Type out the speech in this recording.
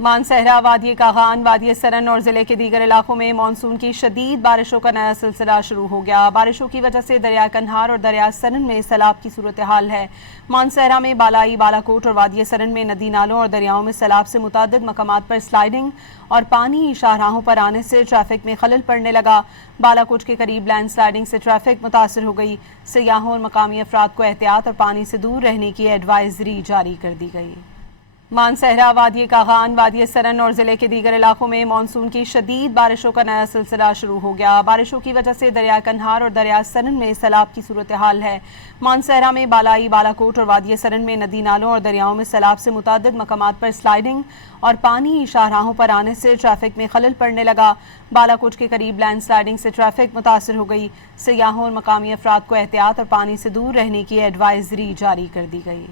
मानसहरा, वादी कागान, वादी सरन और जिले के दीगर इलाकों में मानसून की शदीद बारिशों का नया सिलसिला शुरू हो गया। बारिशों की वजह से दरिया कन्हार और दरिया सरन में सैलाब की सूरत हाल है। मानसहरा में बालाई, बालाकोट और वादी सरन में नदी नालों और दरियाओं में सैलाब से मुतादिद मकामात पर स्लाइडिंग और पानी शाहराहों पर आने से ट्रैफिक में खलल पड़ने लगा। बालाकोट के करीब लैंड स्लाइडिंग से ट्रैफिक मुतासर हो गई। सयाहों और मकामी अफराद को एहतियात और पानी से दूर रहने की एडवाइजरी जारी कर दी गई। मानसहरा, वादी कागान, वादी सरन और जिले के दीगर इलाकों में मानसून की शदीद बारिशों का नया सिलसिला शुरू हो गया। बारिशों की वजह से दरिया कन्हार और दरिया सरन में सैलाब की सूरत हाल है। मानसहरा में बालाई, बालाकोट और वादी सरन में नदी नालों और दरियाओं में सैलाब से मुतादिद मकामात पर स्लाइडिंग और पानी शाहराहों पर आने से ट्रैफिक में खलल पड़ने लगा। बालाकोट के करीब लैंड स्लाइडिंग से ट्रैफिक मुतासर हो गई। सयाहों और मकामी अफराद को एहतियात और पानी से दूर रहने की एडवाइजरी जारी कर दी गई।